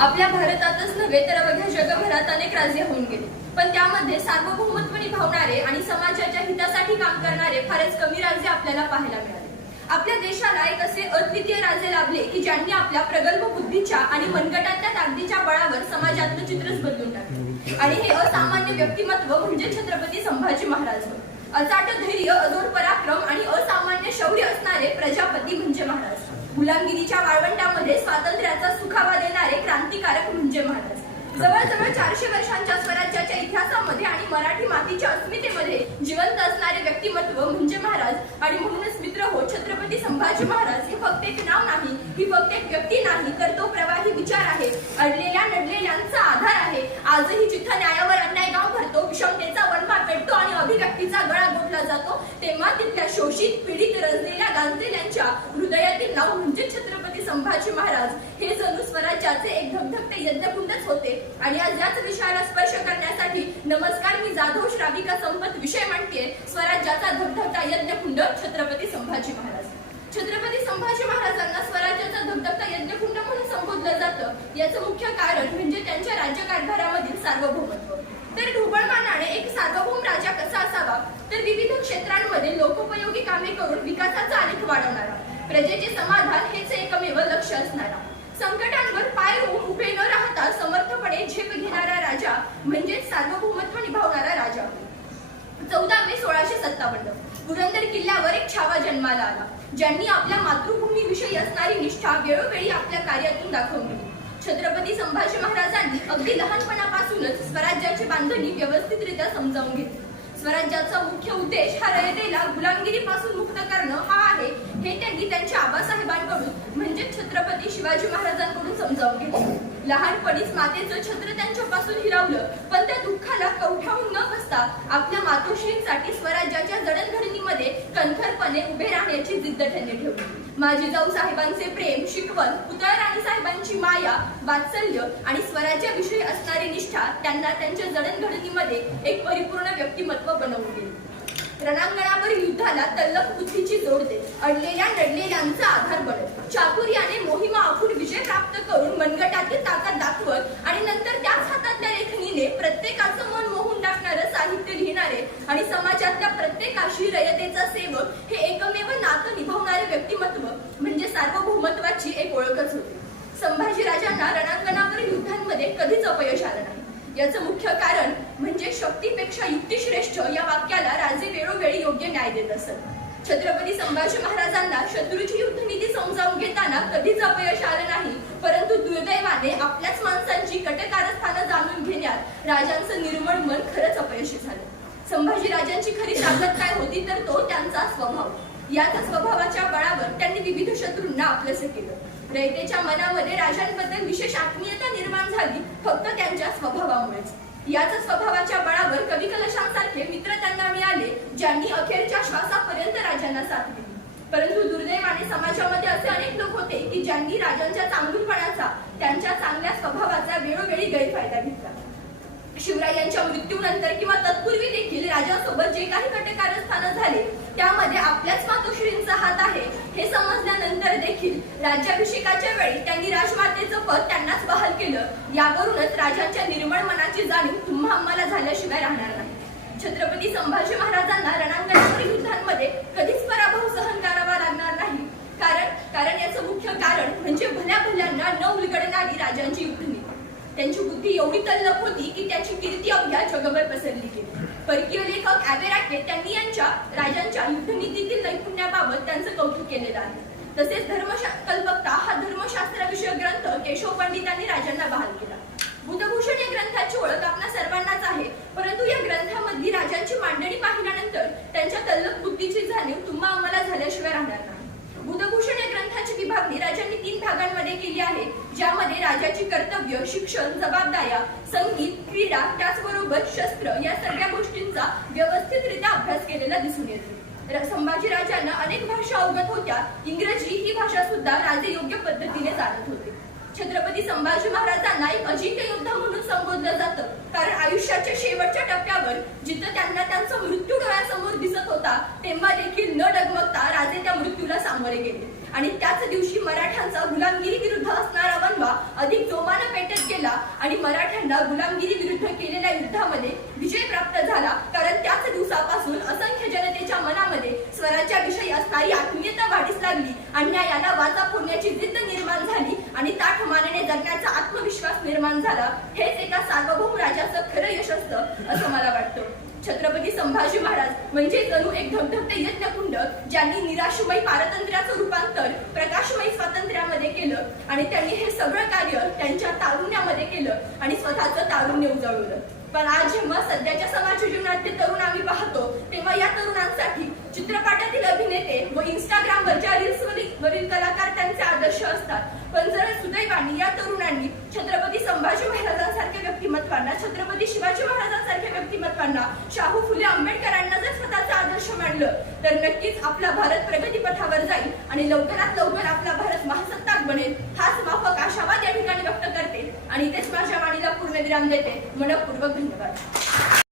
आपल्या भारतातच नव्हे तर अवघ्या जगभरात अनेक राज्य होऊन गेली, पण त्यामध्ये सार्वभौमत्व निभावणारे आणि समाजाच्या हितासाठी काम करणारे फारच कमी राज्य आपल्याला पाहायला मिळाले. आपल्या देशाला एक असे अद्वितीय राजे लाभले की ज्यांनी आपल्या प्रगल्भ बुद्धीच्या आणि मनगटाच्या ताकदीच्या बळावर समाजातलं चित्रच बदलून टाकले. आणि हे असामान्य व्यक्तिमत्व म्हणजे छत्रपती संभाजी महाराज. अचाट धैर्य, अजोड पराक्रम आणि असामान्य शौर्य असणारे प्रजापती म्हणजे महाराज. गुलामगिरीच्या वाळवंटामध्ये स्वातंत्र्याचा सुखावा देणारे क्रांतिकारक म्हणजे महाराज. जवळजवळ 400 वर्षांच्या स्वराज्याच्या इतिहासामध्ये आणि मराठी मातीच्या अस्मितेमध्ये जिवंत असणारे व्यक्तिमत्व म्हणजे महाराज. आणि म्हणूनच मित्र हो, छत्रपती संभाजी महाराज हे फक्त एक नाव नाही, ही फक्त एक व्यक्ती नाही, तर तो प्रवाही विचार आहे. अडलेल्या नडलेल्यांचा आधार आहे. आजही जिथं न्यायावर अन्याय गाव भरतो, विषमतेचा वणवा पेटतो आणि अभिव्यक्तीचा गळा घोटला जातो, तेव्हा तिथल्या शोषित, पीडित, रजलेल्या गांधील्यांच्या हृदयातील नाव म्हणजे छत्रपती संभाजी महाराज. हे जणू स्वराज्याचे एक धगधगते यज्ञकुंडच होते. आणि आज याच विषयाला स्पर्श करण्यासाठी नमस्कार, मी जाधव श्राविका संपत विषय म्हणते स्वराज्याचा धगधगता यज्ञकुंड छत्रपती संभाजी महाराज. छत्रपती संभाजी महाराजांना स्वराज्याचा धगधगता यज्ञकुंड म्हणून संबोधलं जातं. याचं मुख्य कारण म्हणजे त्यांच्या राज्यकारभारामधील सार्वभौमत्व. तर ढोबळमानाने एक सार्वभौम राजा कसा असावा, तर विविध क्षेत्रांमध्ये लोकोपयोगी कामे करून विकासाचा आलेख वाढवणारा, प्रजेचे समाधान हेच एकमेव लक्ष असणारा, संकटांवर पाय रोवून उभे न राहता समर्थपणे झेप घेणारा राजा म्हणजेच सार्वभौमत्व निभावणारा राजा. 14 मे 1657 पुरंदर किल्ल्यावर एक छावा जन्माला आला, ज्यांनी आपल्या मातृभूमीविषयी असणारी निष्ठा वेळोवेळी आपल्या कार्यातून दाखवून दिली. छत्रपती संभाजी महाराजांनी अगदी लहानपणापासूनच स्वराज्याची बांधणी व्यवस्थितरित्या समजावून घेतली. स्वराज्याचा मुख्य उद्देश हा रयतेला गुलामगिरीपासून मुक्त करणं हा आहे, हे त्यांनी त्यांच्या आबासाहेबांकडून म्हणजे छत्रपती शिवाजी महाराजांकडून समजावून घेतले. लहानपणीच मातेचं छत्र त्यांच्यापासून हिरावलं, पण त्या दुःखाला कवठाळून न बसता आपल्या मातोश्रींसाठी स्वराज्याच्या जडणघडणीमध्ये कणखरपणे उभे राहण्याची जिद्द त्यांनी ठेवली. माझी जाऊ साहेबांचे प्रेम, शिकवण, पुतळा राणी साहेबांची माया, वात्सल्य आणि स्वराज्याविषयी असणारी निष्ठा त्यांना त्यांच्या जडणघडणीमध्ये एक परिपूर्ण व्यक्तिमत्व बनवून गेले. रणांगणावर युद्धाला तल्लख बुद्धीची जोड दे, अडलेल्या नडलेल्यांचा आधार बनत, चातुर्याने मोहिमा आखून विजय प्राप्त करून मनगटातील ताकद दाखवत आणि नंतर त्याच हातातल्या लेखणीने प्रत्येकाचं मन मोहून टाकणारं साहित्य लिहिणारे आणि समाजातल्या प्रत्येकाशी रयतेचा सेवक हे एकमेव नातं निभावणारे व्यक्तिमत्व म्हणजे सार्वभौमत्वाची एक ओळखच होती. संभाजी राजांना रणांगणावर युद्धांमध्ये कधीच अपयश आलं नाही. याचं मुख्य कारण म्हणजे शक्तीपेक्षा युक्ती श्रेष्ठ या वाक्याला राजे वेळोवेळी योग्य न्याय देत असत. छत्रपती संभाजी महाराजांना शत्रूची युद्धनीती समजावून घेताना कधीच अपयश आलं नाही, परंतु दुर्दैवाने आपल्याच माणसांची कटकारस्थानं जाणून घेण्यात राजांचं निर्मळ मन खरंच अपयशी झालं. संभाजी राजांची खरी ताकद काय होती, तर तो त्यांचा स्वभाव. याच स्वभावाच्या बळावर त्यांनी विविध शत्रूंना आपलंसं केलं. रयतेच्या मनामध्ये राजांबद्दल विशेष आत्मीयता निर्माण झाली फक्त त्यांच्या स्वभावामुळेच. याच स्वभावाच्या बळावर कवी कलशांसारखे मित्र त्यांना मिळाले, ज्यांनी अखेरच्या श्वासापर्यंत राजांना साथ दिली. परंतु दुर्दैवाने समाजामध्ये असे अनेक लोक होते की ज्यांनी राजांच्या चांगुलपणाचा, त्यांच्या चांगल्या स्वभावाचा वेळोवेळी गैरफायदा घेतला. शिवरायांच्या मृत्यूनंतर किंवा तत्पूर्वी देखील राजांसोबत जे काही कटकारस्थानं झाले त्यामध्ये आपल्याच मातोश्रींचा हात आहे हे समजल्यानंतर देखील राज्याभिषेकाच्या वेळी त्यांनी राजमातेचं पद त्यांनाच बहाल केलं. यावरूनच राजांच्या निर्मळ मनाची जाणीव तुम्हा आम्हाला झाल्याशिवाय राहणार नाही. छत्रपती संभाजी महाराजांना रणांगणावरील युद्धांमध्ये कधीच पराभव सहन करावा लागणार नाही. कारण याचं मुख्य कारण म्हणजे भल्या भल्यांना न उलगडणारी राजांची युद्धनीती. त्यांची बुद्धी एवढी तल्लख होती की त्याची कीर्ती अवघ्या जगभर पसरली गेली. परकीय लेखक ॲबेराके त्यांनी यांच्या राजांच्या युद्धनीतीतील नैपुण्याबाबत त्यांचं कौतुक केलेलं आहे. तसेच धर्मकल्पकता हा धर्मशास्त्राविषयक ग्रंथ केशव पंडितांनी राजांना बहाल केला. बुधभूषण या ग्रंथाची ओळख आपल्या सर्वांनाच आहे, परंतु या ग्रंथामधली राजांची मांडणी पाहिल्यानंतर त्यांच्या तल्लख बुद्धीची जाणीव तुम्हा आम्हाला झाल्याशिवाय राहणार नाही. बुधभूषण या ग्रंथाची विभागणी राजांनी 3 भागांमध्ये केली आहे, ज्यामध्ये राजाची कर्तव्य, शिक्षण, जबाबदाऱ्या, संगीत, क्रीडा, त्याचबरोबर शस्त्र या सगळ्या गोष्टींचा व्यवस्थितरित्या अभ्यास केलेला दिसून येतो. संभाजी राजांना अनेक भाषा अवगत होत्या. इंग्रजी ही भाषा सुद्धा राजे योग्य पद्धतीने जाणत होते. छत्रपती संभाजी महाराजांना एक अजिंक्य योद्धा म्हणून संबोधलं जातं, कारण आयुष्याच्या शेवटच्या टप्प्यावर जिथं त्यांना त्यांचा मृत्यू डोळ्यासमोर दिसत होता तेव्हा देखील न डगमगता राजे त्या मृत्यूला सामोरे गेले आणि त्याच दिवशी मराठ्यांचा गुलामगिरी विरुद्ध असणारा वनवा अधिक जोमानं पेटत गेला आणि मराठ्यांना गुलामगिरी विरुद्ध केलेल्या युद्धामध्ये विजय प्राप्त झाला. कारण त्याच दिवसापासून असंख्य जनतेच्या मनामध्ये स्वराज्याविषयी असणारी आत्मीयता वाढीस लागली, अन्यायाला वाचा फोडण्याची जिद्द निर्माण झाली आणि ताठ मानेने जगण्याचा आत्मविश्वास निर्माण झाला. हेच एका सार्वभौम राजाचं खरं यश असतं असं मला वाटतं. छत्रपती संभाजी महाराज म्हणजे जणू एक धगधगते यज्ञकुंड, ज्यांनी निराशमयी पारतंत्र्याचं रूपांतर प्रकाशमयी स्वातंत्र्यामध्ये केलं आणि त्यांनी हे सगळं कार्य त्यांच्या तारुण्यामध्ये केलं आणि स्वतःचं तारुण्य उजळवलं. पण आज जेव्हा सध्याच्या समाज जीवनात ते तरुण आम्ही पाहतो, तेव्हा या तरुणांसाठी चित्रपटातील अभिनेते व इंस्टाग्रामवरच्या रील्स वरील कलाकार त्यांचे आदर्श असतात. पण जर सुदैवाने या तरुणांनी छत्रपती संभाजी महाराजांसारख्या व्यक्तिमत्वांना, छत्रपती शिवाजी महाराजांसारख्या व्यक्तिमत्वांना, शाहू फुले आंबेडकरांना जर स्वतःचा आदर्श मानलं तर नक्कीच आपला भारत प्रगतीपथावर जाईल आणि लवकरात लवकर आपला भारत महासत्ताक बनेल. हाच माफक आशावाद या ठिकाणी व्यक्त करते आणि तेच माझ्या वाणीला पूर्णविराम देते. मनःपूर्वक धन्यवाद.